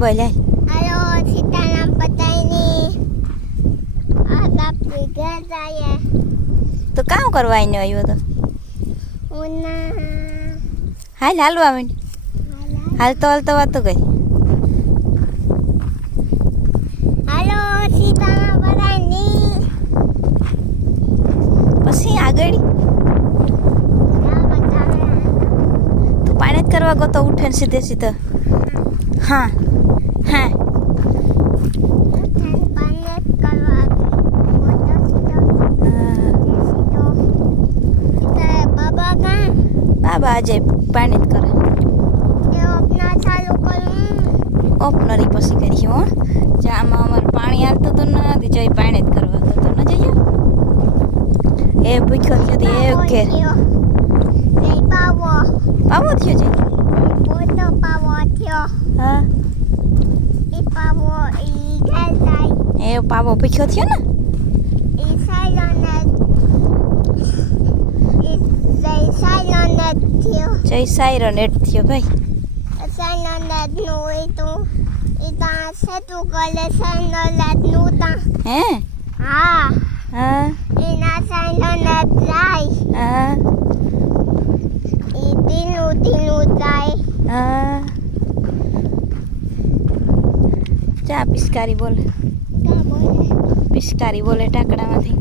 બોલ. હાલ હાલો સીતારામ પતાઈની આપણે ઘર જઈએ. તો કામ કરવા આવીને આવ્યો તો? ઉના હાલ હાલવા માંડ. હાલતો હાલતો વાતો કરી. હાલો સીતારામ પતાઈની પછી આગળ? તો પાણી કરવા ગયો તો ઉઠે સીધે સીધો હા હા ઉઠાન પાને કરવા મોટો સીધો હા. સીધો સીતા બાબા કા બાબા આજે પાણી જ કરે એ અપના ચાલુ કરું ઓપનરી પછી કરી હો જ્યાં આમાં અમારે પાણી આવતું હતું ને તે જઈ પાણી જ કરવા ગયો તો ન જઈએ એ ભૂખ્યો થયો તો એ ઘેર એ પાવો પાવો થયો છે મોટો પાવો થયો હા? એ પાવો એ ઘર એ પાવો ભૂખ્યો થયો ને? એ સાયલોને થયો. જય સાયરો નેટ થયો ભાઈ. સાયલોને નું હોય તો. એ ત્યાં સેતું કરે સાયલોને નું ત્યાં હે? હા. હા. એના સાયલોને જાય. હા. એ ધીનું ધીનું જાય. હા. ચા પિસ્કારી બોલે. પિસ્કારી બોલે. ટાકડામાંથી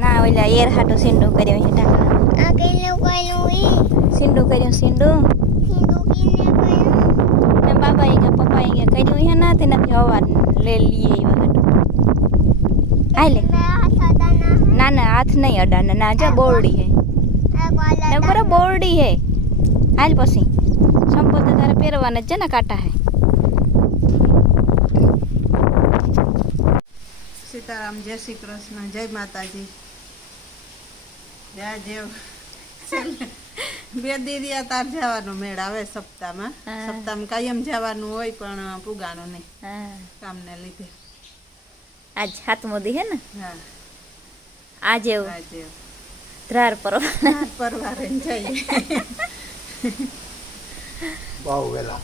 ના ઓલા એર હાટો સિંડુ કર્યો છે ટાકડા કઈલું કર્યું સિંડું બાબા એ ગયા પપ્પા એ કર્યું છે ના તેનાથી હવા લે લઈએ એવા હાલે. ના ના હાથ નહીં અડાના ના જા બોરડી હે. એક બરો બોરડી હે. હાલ પછી સંપલ તો તારે પહેરવાના જ છે ને કાંટા હે. સીતારામ જય શ્રી કૃષ્ણ જય માતાજી. જય જેવ બે દીદી તાર જવાનો મેળ આવે સપ્તાહમાં. સપ્તાહમાં કાયમ જવાનું હોય પણ પુગાનું નહીં. કામને લીધે. આજ હાથમો દી હે ને? હા. આજે ધ્રાર પરવા. પરવારે જઈએ. બહુ વેલા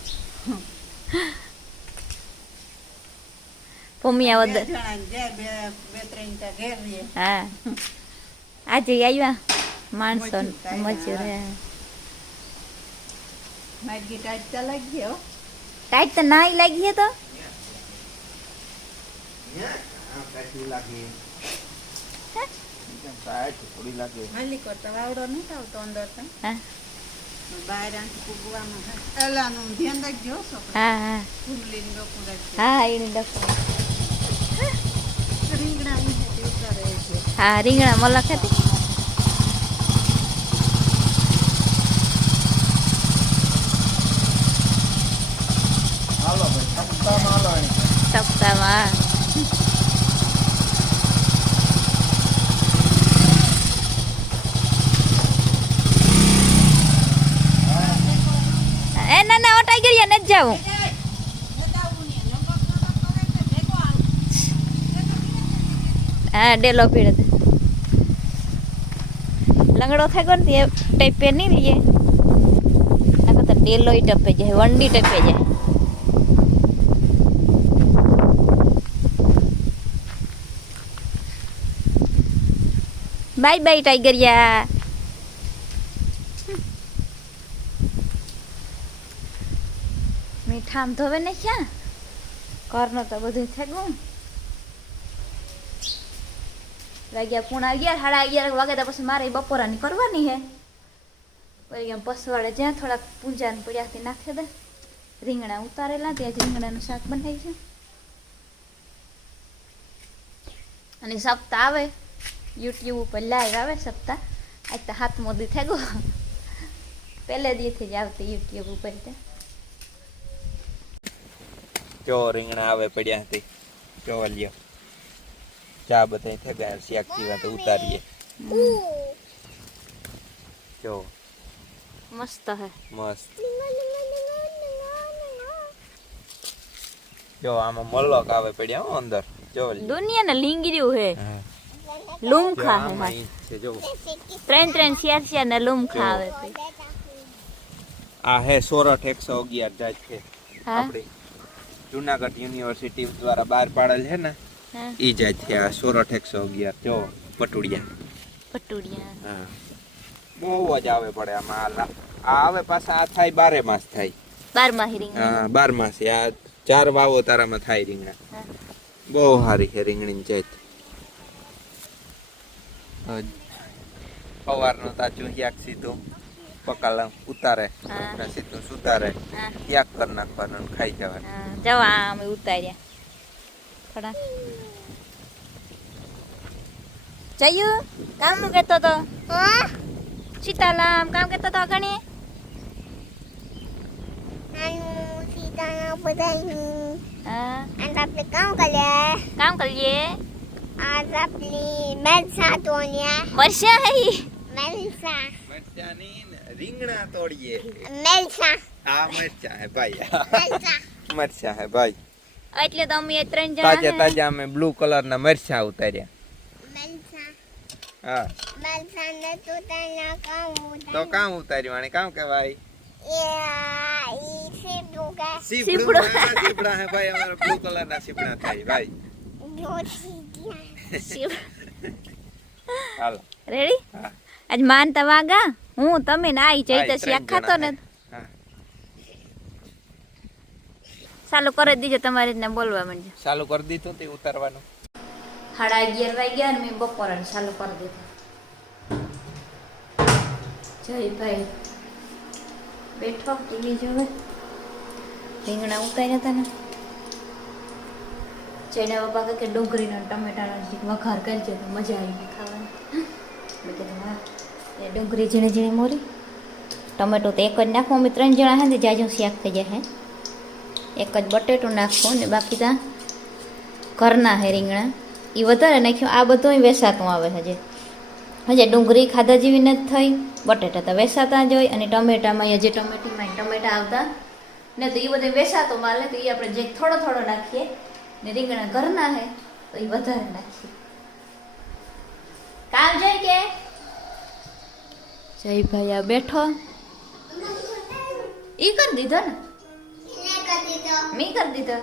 જણા જાય બે બે ત્રણ ઘેર હા આજે આવ્યા માણસો મજૂર હે. મારી ટાઈટ ચાલી ગયો ટાઈટ તો ના લાગી તો લાગી લાગે થોડી લાગે હાલી કરતા વાવડો નહીં આવતો અંદર તો હા હા રીંગણા હતી સપ્તાહમાં હાલો અહીં. સપ્તાહમાં એ ના ગયા નથી જાવું. હા, ડેલો પીડે લંગડો ગયો ને એ ટપે નહીં રહીએ. આખો તો ડેલો ટપે જાય, વંડી ટપે જાય. બાય બાય ટાઈગરિયા મીઠામ ધોવે ને ક્યાં? ઘરનો તો બધું થઈ ગયું વાગ્યા પૂણા અગિયાર, સાડા અગિયાર વાગે તો પછી મારે બપોરાની કરવાની હે. પછી એમ પસવાડે જ્યાં થોડાક પૂજાને પડ્યાથી નાખી દે. રીંગણા ઉતારેલા, ત્યાં રીંગણાનું શાક બનાવી છે. અને સપ્તાહ આવે. યુટ્યુબ ઉપર લાઈવ આવે સપ્તાહ. આજ તો હાથ મોદી થઈ ગયો પહેલે દીથી જ આવતી યુટ્યુબ ઉપર તે. જો રીંગણા આવે પડ્યા હતી જો લ્યો ચા બધા થઈ ગયા શાક જીવા તો ઉતારીએ. જો. મસ્ત હે. મસ્ત. જો આમાં મલક આવે પડ્યા હો અંદર. જો લ્યો દુનિયાને લીંગર્યું હે. હા. લૂમ જો ખા હે આમાં હા ઈ છે જો. ત્રણ ત્રણ ચાર ચાર ને લૂમ ખા આવે છે. આ હે સોરઠ એકસો અગિયાર જાત છે. હા? આપણી. જુનાગઢ યુનિવર્સિટી દ્વારા બહાર પાડેલ છે ને ઈ જાત છે આ સોરઠ એકસો અગિયાર જો પટુડિયા. પટુડિયા. હા. બહુ જ આવે પડે આમાં આ આવે પાછા આ થાય બારે માસ થાય. બારમા રીંગણા. હા બાર માસ. આ ચાર વાવો તારામાં થાય રીંગણા. બહુ સારી છે રીંગણીની જાત. સવારનો તાચું યાક સીધું. પકાલા ઉતારે હા. ને સીધું સુતારે હા યાક કરી નાખવાનું ને ખાઈ જવાનું હા જવા આમ ઉતાર્યા ખડા જયું કામનું કેતો તો હા સીતારામ કામ કેતો તો ગણી આનું સીતાના બધાનું હા અને આપણે કામ કરીએ કામ કરીએ આજ આપણી મેલસા તોડ્યા વર્ષા હઈ મેલસા મરચાની ને રીંગણા તોડીએ મેલસા આ મરચા હે ભાઈ મેલસા મરચા હે ભાઈ એટલે તો અમે ત્રણ જણા તાજા હે. તાજા અમે બ્લુ કલર ના મરચા ઉતાર્યા મેલસા હા મેલસા ને તો તને કામ તો કામ ઉતાર્યું આને કામ કહેવાય એ ઈ સીધું કે સીપડું હા, સીપડા હે ભાઈ અમારા બ્લુ કલર ના સીપડા થાય ભાઈ જોશી ગયા હાલો રેડી હા આજ માનતા વાગા હું તમે ને આવી જઈ શિયાક ખાતો ને ચાલુ કરી દીજો તમારી રીતના બોલવા માંડજો ચાલુ કરી દીધું તે ઉતારવાનું. સાડા અગિયાર વાગ્યા ને મેં બપોરે ચાલુ કરી દીધું. જયભાઈ બેઠો ટીવી જોવે. રીંગણા ઉતાર્યા હતા ને. ચેડા બાપા કે ડુંગળીનો ટમેટાનો વઘાર કરજો તો મજા આવી ખાવાની. મેં કીધું હા એ ડુંગળી ઝીણી ઝીણી મોરી. ટમેટો તો એક જ નાખવું અમે ત્રણ જણા હે ને, જાજુ શાક થઈ જાય હે. એક જ બટેટું નાખવું ને બાકી ત્યાં ઘરના હે રીંગણા. એ વધારે નાખ્યું, આ બધું વેસાતું આવે હજે. હજે ડુંગળી ખાધા જેવી નથી થઈ, બટેટા તો વેસાતા જ હોય અને ટમેટામાં હજી ટમેટીમાં ટમેટા આવતા, ને તો એ બધું વેસાતો માલ, ને તો એ આપણે જે થોડો થોડો નાખીએ, ને રીંગણા ઘરના હે, તો એ વધારે નાખીએ. કામ જાય કે? જય ભાઈ આ બેઠો. ઈ કરી દીધો ને? મેં કરી દીધો.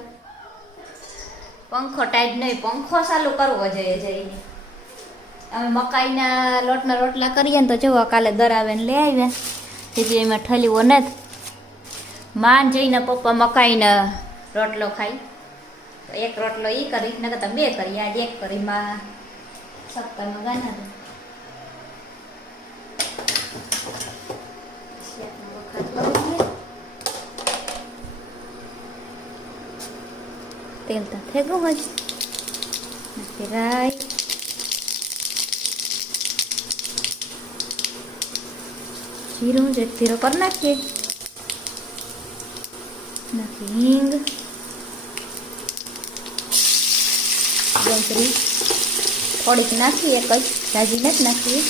પંખો ટાઈટ નહીં પંખો ચાલુ કરવો જોઈએ જઈને અમે મકાઈના લોટના રોટલા કરીએ ને તો જો કાલે દરાવે ને લઈ આવ્યા તેથી એમાં ઠલીવો નથી. માન જઈને પપ્પા મકાઈના રોટલો ખાઈ. એક રોટલો ઈ કરી નકર તો બે કરી આજ એક કરી માં સપ્તાહમાં ગાના તો શાકનો વઘાર કરી દઈએ. તેલ તો થઈ ગયું જ નાખી રાઈ જીરું જે જીરો કરી નાખીએ નાખી હિંગ ડુંગળી થોડીક નાખીએ એક જ જાજી નથી નાખીએ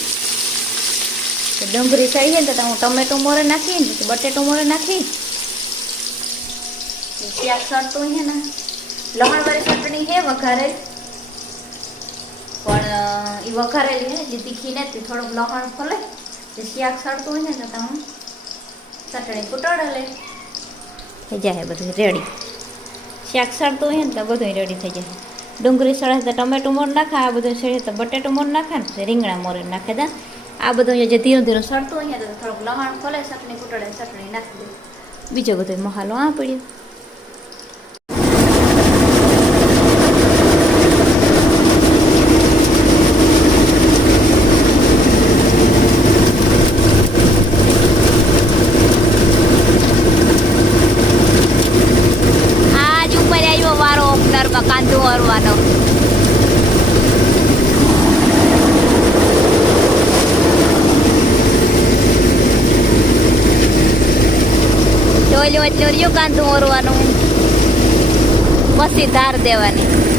ડુંગળી થઈ જાય તો હું ટમેટો મોરે નાખી બટેટું મોરે નાખી શાક સડતું છે ને વઘારેલ પણ એ વઘારેલી ને જે તીખી નથી થોડુંક લહણ ફલે, જે શાક સડતું હોય ને તો હું, ચટણી કૂટાડે લે. થઈ જાય બધું રેડી. શાક સડતું હોય ને, તો બધું રેડી થઈ જાય. ડુંગળી સળે તો ટમેટું મોર નાખે, આ બધું સળે તો બટેટું મોર નાખે ને રીંગણા મોર નાખે દા. આ બધું જે ધીરું ધીરું સડતું હોય તો થોડુંક લહણ ખોલે ચટણી કૂટાડે ચટણી નાખી દે. બીજો બધો મસાલો આ પડ્યો આજ ઉપર આવ્યો વારો ઓપનરમાં કાંદો વરવાનો ચોલ્યો કાંદો ઓરવાનું. પછી ધાર દેવાની.